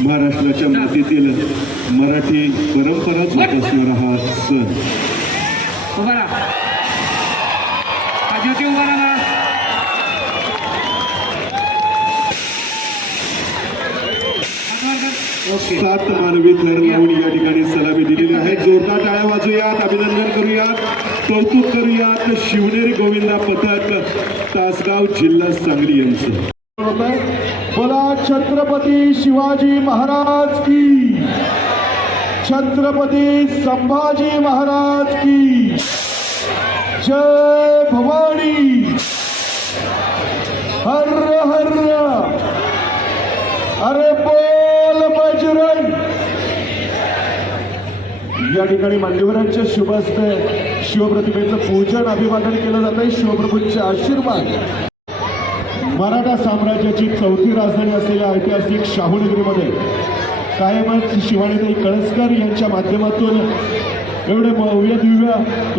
महाराष्ट्राच्या मातीतील मराठी परंपरा जोपासणारा हा सण उभा ज्योती उभा राहा. सात मानवी थर लावून या ठिकाणी सलामी दिलेली आहे. जोरदार टाळ्या वाजूयात. अभिनंदन करूयात. कौतुक करूयात. शिवनेरी गोविंदा पथक तासगाव जिल्हा सांगली यांचं. बोला छत्रपती शिवाजी महाराज की. छत्रपती संभाजी महाराज की. जय भवानी. हर हर. अरे बोल बजरंग. या ठिकाणी मान्यवरांच्या शुभ हस्ते शिवप्रतिमेचं पूजन अभिवादन केलं जात आहे शिवप्रभूंचे आशीर्वाद. मराठा साम्राज्याची चौथी राजधानी असलेल्या ऐतिहासिक शाहूनगरीमध्ये कायमच शिवानीताई कळसकर यांच्या माध्यमातून एवढे भव्य दिव्य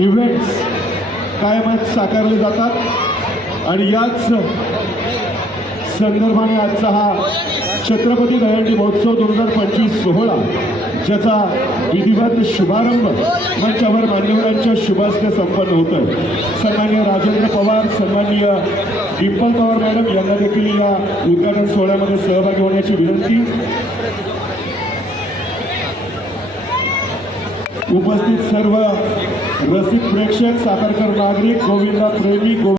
इव्हेंट्स कायमच साकारले जातात. आणि याच संदर्भाने आजचा हा छत्रपती दहीहंडी महोत्सव दोन हजार पंचवीस सोहळा ज्याचा विधिवत शुभारंभ मंचावर मान्यवरांच्या शुभास्ते संपन्न होतं सन्मान्य राजेंद्र पवार सन्मान्य डिंपल पवार मॅडम यांना देखील या उद्घाटन सोहळ्यामध्ये सहभागी होण्याची विनंती. उपस्थित सर्व रसिक प्रेक्षक सातारकर नागरिक गोविंदा प्रेमी गोविंद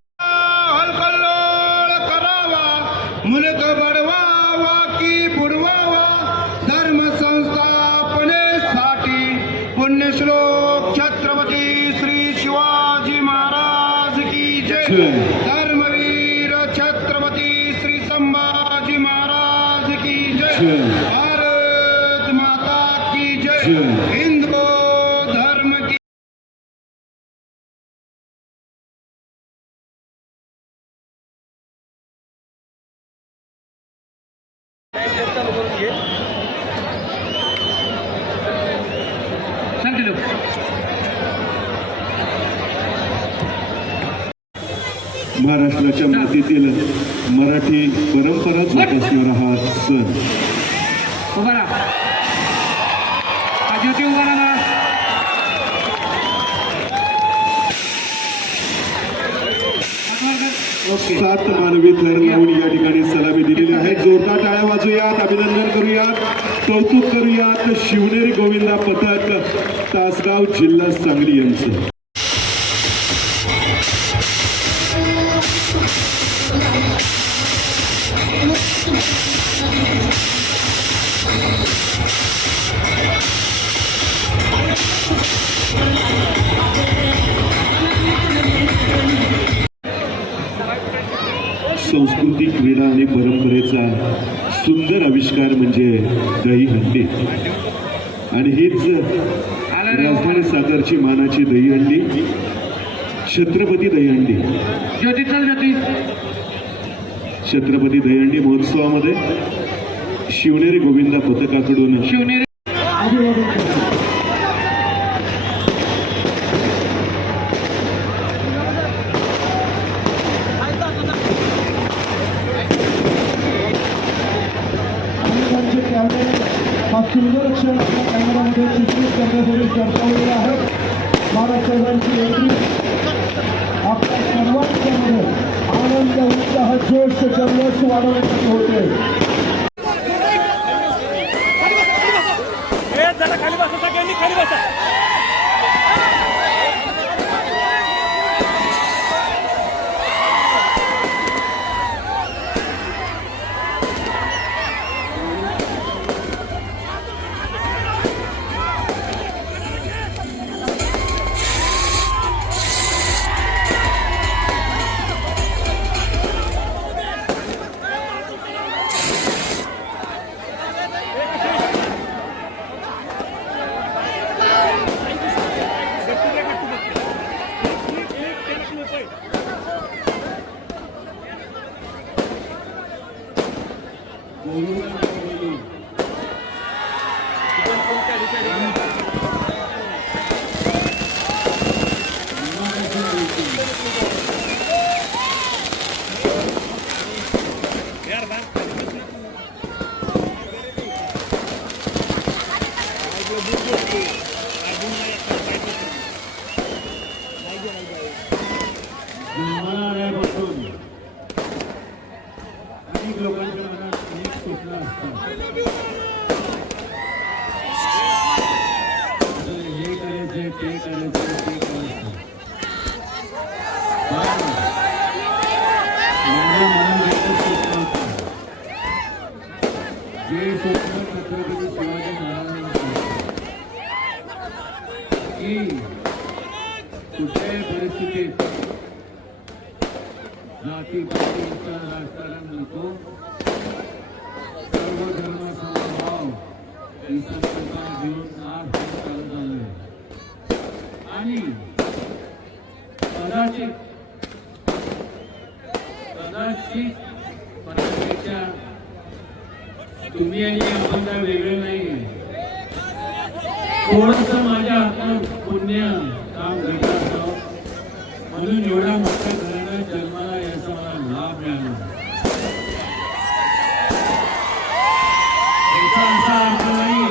की जय जय. हिंदू धर्म की सांगते लोक महाराष्ट्राच्या मातीतील मराठी परंपरा जोपासणारा हा सण उभा राहा हा ज्योती उभा राहा ना. हात वर कर. सात मानवी थर लावून या ठिकाणी सलामी दिलेली आहे. जोरदार टाळ्या वाजूयात. अभिनंदन करूयात. कौतुक करूयात. शिवनेरी गोविंदा पथक तासगाव जिल्हा सांगली यांचं. संस्कृती क्रीडा आणि परंपरेचा सुंदर आविष्कार म्हणजे दहीहंडी आणि हीच राजधानी सातारची मानाची दहीहंडी छत्रपती दहीहंडी छत्रपती दहीहंडी महोत्सवामध्ये शिवनेरी गोविंदा पथकाकडून शिवनेरी. उत्साह जोश जल्लोष होते. বিজেপি की कुठल्याही परिस्थितीत जाती जातीपातीचा राजकारण नको. सर्व धर्म समभाव ही संकल्पना घेऊन आज चालू चालत आणि कदाचित कदाचित पराठीच्या तुम्ही आणि आपण काय वेगळे नाहीये थोडस माझ्या हातात पुण्य काम घडलं असावं म्हणून एवढ्या मोठ्या घरानं जन्माला याचा मला लाभ मिळाला. याचा असा अर्थ नाही.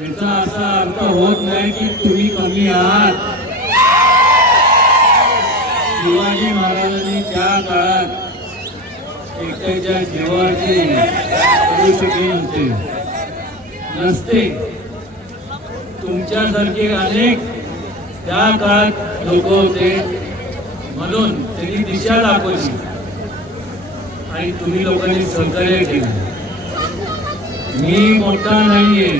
याचा असा अर्थ होत नाही की तुम्ही कमी आहात. शिवाजी महाराजांनी त्या काळात एकट्याच्या जीवाची होते नसते. तुमच्यासारखे अनेक त्या काळात लोक होते म्हणून त्यांनी दिशा दाखवली. आणि तुम्ही लोकांनी सहकार्य केलं. मी मोठा नाहीये. मी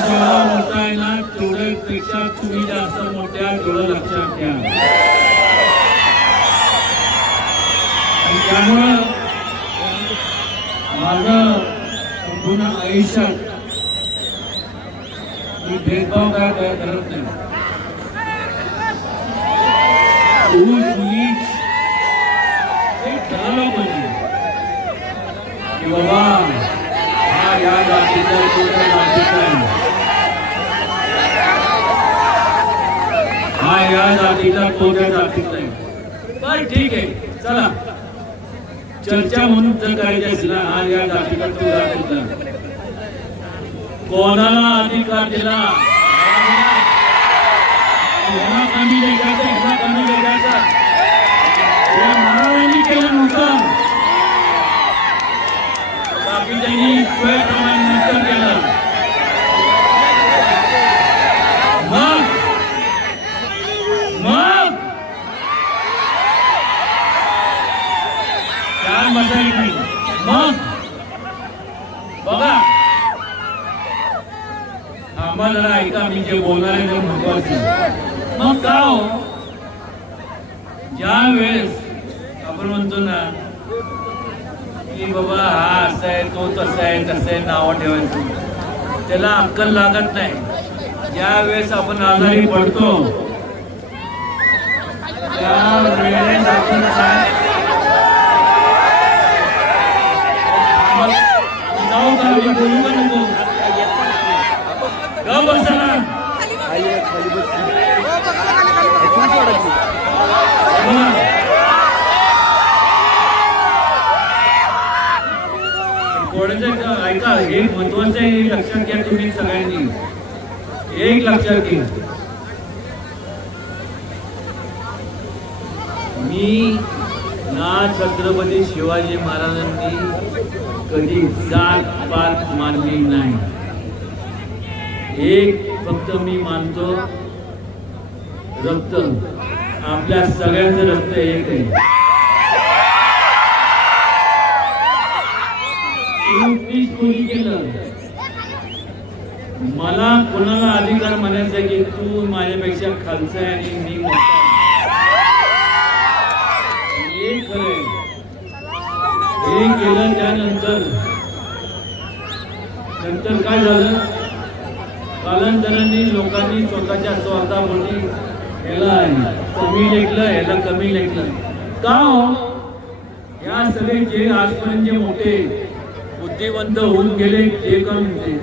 जेव्हा मोठा आहे ना तेवढ्यापेक्षा तुम्ही जास्त मोठ्या तेवढं लक्षात घ्या. आणि त्यामुळं माझं संपूर्ण आयुष्यात मी भेदभाव काय काय करत नाही. ऊस नीच हे ठरवलं पाहिजे की बाबा हा या जातीचा आहे, जातीचा आहे. हा या जातीचा कोणत्या जातीचा आहे. बरं ठीक आहे. चला. चर्चा म्हणून जर करायची असेल हा या जातीचा तो जातीचा कोणाला अधिकार दिला? कोणा कमी लेखाचा ह्याला कमी लेखाचा. हे महाराजांनी केलं नव्हतं थांबा जरा ऐका मी जे बोलणार आहे ते महत्वाचं मग का हो? ज्या वेळेस आपण म्हणतो ना की बाबा हा असा आहे तो तसा आहे तसं आहे नावं ठेवायचं. त्याला अक्कल लागत नाही. ज्या वेळेस आपण आजारी पडतो त्या वेळेस आपण काय? जाऊ का मी बोलू का नको ग बसा ना बोला. कोणाचं का- ऐका हे महत्वाचं आहे लक्षात घ्या तुम्ही सगळ्यांनी एक लक्षात घ्या मी ना छत्रपती शिवाजी महाराजांनी कधी जात पात मानली नाही एक फक्त मी मानतो रक्त. आपल्या सगळ्यांचं रक्त एक आहे. कोणी केलं? मला कोणाला अधिकार म्हणायचा की तू माझ्यापेक्षा खालचा आहे आणि मी मोठा हे खरंय हे केलं त्यानंतर. नंतर काय झालं? कालांतराने लोकांनी स्वतःच्या स्वार्थापोटी ह्याला कमी लेखलं ह्याला कमी लेखलं. का हो? या सगळे जे आजपर्यंत जे मोठे बुद्धिवंत होऊन गेले जे करून ते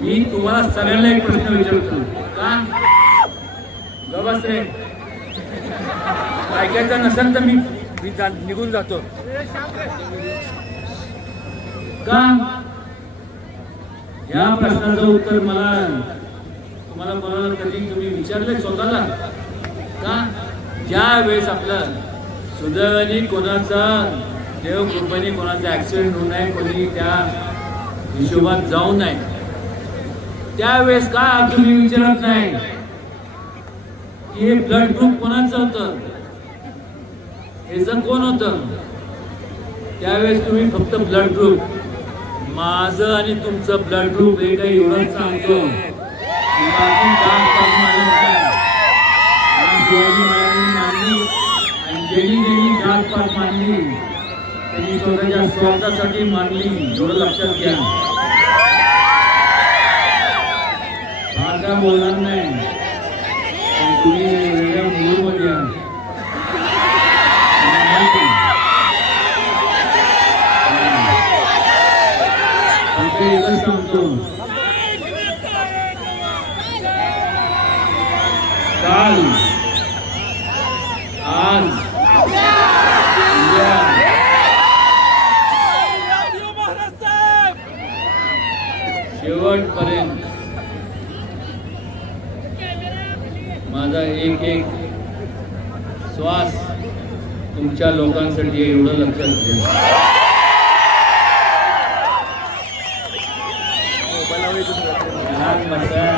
मी तुम्हाला सगळ्यांना एक प्रश्न विचारतो. का? गबास रे. ऐकायचं नसेल तर मी मी जा- निघून जातो. का? या प्रश्नाचं उत्तर मला तुम्हाला कोणाला कधी तुम्ही विचारले स्वतःला? का? ज्या वेळेस आपलं सुदैवाने कोणाचा देव कृपेने कोणाचा ऍक्सिडेंट होऊ नये कोणी त्या हिशोबात जाऊ नये त्यावेळेस का तुम्ही विचारत नाही? की हे ब्लड ग्रुप कोणाचं होतं? ह्याचं कोण होतं? त्यावेळेस तुम्ही फक्त ब्लड ग्रुप माझं आणि तुमचं ब्लड ग्रुप हे काही एवढंच सांगतो. बाकी जात पात मानत नाही. आज शिवाजी महाराजांनी मानली आणि ज्यांनी ज्यांनी जात पात मानली त्यांनी स्वतःच्या स्वार्थासाठी मानली एवढं लक्षात घ्या. फार काय बोलणार नाही. तुम्ही सांगतो काल आज शेवटपर्यंत. माझा एक एक श्वास तुमच्या लोकांसाठी एवढं लक्षात घ्या लहान बसा.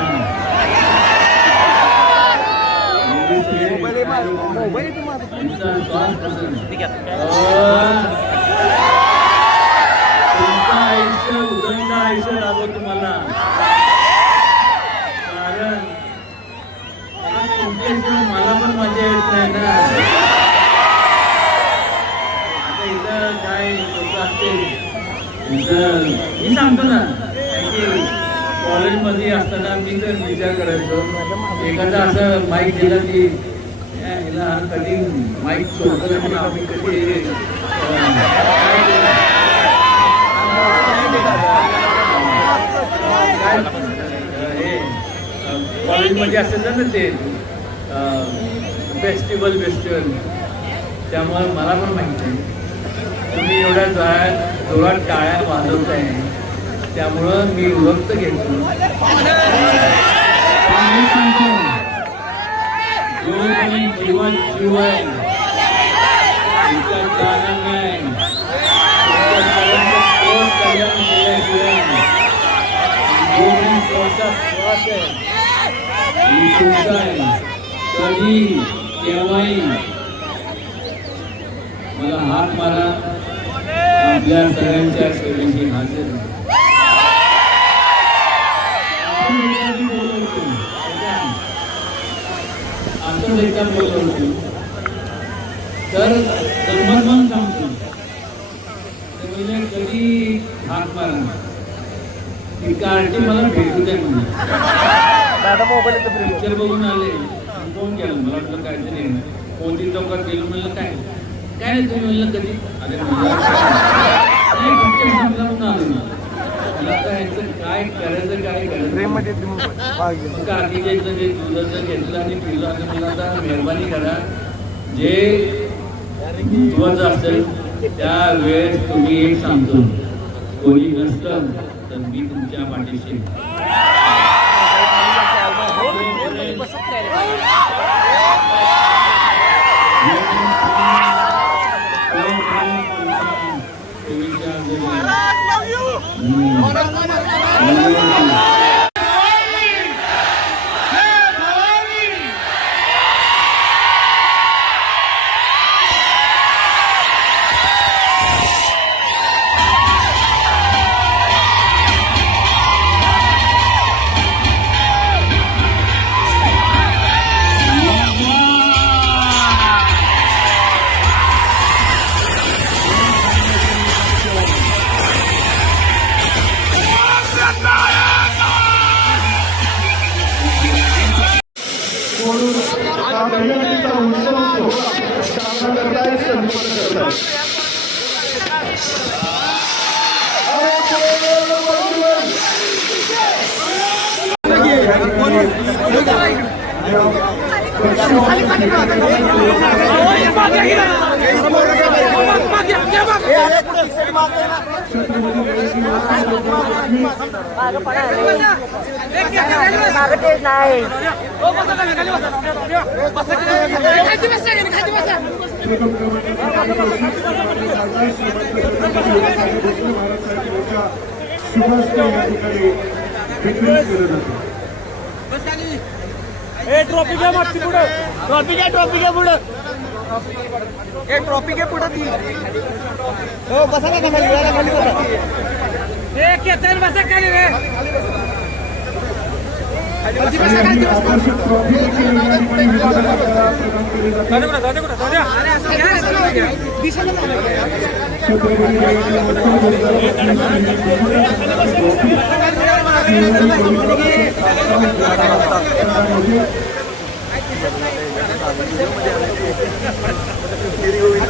तुमचं आयुष्य उदंड आयुष्य लाभो तुम्हाला कारण मला पण मजा येत नाही ना आता इथं काय लोक असतील मी सांगतो ना कॉलेजमध्ये असताना मी तर विचार करायचो एखादा असं माईक दिला की हिला कधी माईक सोडतो आणि आम्ही कधी हे कॉलेजमध्ये असेल ना ते फेस्टिवल फेस्टिवल त्यामुळे मला पण माहिती आहे. तुम्ही एवढ्या जोरात जोरात टाळ्या वाजवताय. त्यामुळं मी ओळखत घेतो. पण मी सांगतो जोपर्यंत जीवन जीवन तुमच्या जाणार नाही तुमच्या सर्वांचं पोट कल्याण केल्याशिवाय जोपर्यंत श्वासात श्वास आहे मी तुमचा आहे कधी केव्हाही मला हात मारा. आपल्या सगळ्यांच्या सेवेची हाजर आपण एकदा बोलवतो तर म्हणून सांगतो म्हणजे कधी हात मारा ती कार्टी मला भेटू द्या म्हणजे पिक्चर बघून आले. फोन केला. मला वाटलं काय नाही कोणती चौकात गेलो म्हणलं काय? काय नाही तुम्ही म्हणलं कधी? अरे नाही पिक्चर संपला म्हणून आलो. काय करायचं काय करायचं काकी घ्यायचं जे दुधाचं घेतलं आणि पिलं आणि मला आता मेहरबानी करा. जे महत्वाचं असेल त्या वेळेस तुम्ही एक सांगतो. कोणी नसतं तर मी तुमच्या पाठीशी आहे. म्हणून हा दहीहंडीचा उत्सव सोहळा साजरा करतायत संपन्न करतायत छत्रपती मागं तेच या ठिकाणी वितरित केलं जातं ट्रॉफी घ्या मागची पुढे. ट्रॉफी घ्या ट्रॉफी घ्या पुढे. ए ट्रॉफी घ्या पुढे ती. हो बसा ना खाली वेळाला खाली बसा. ए केतन बसा खाली रे आणि ही തിരികോവിൽ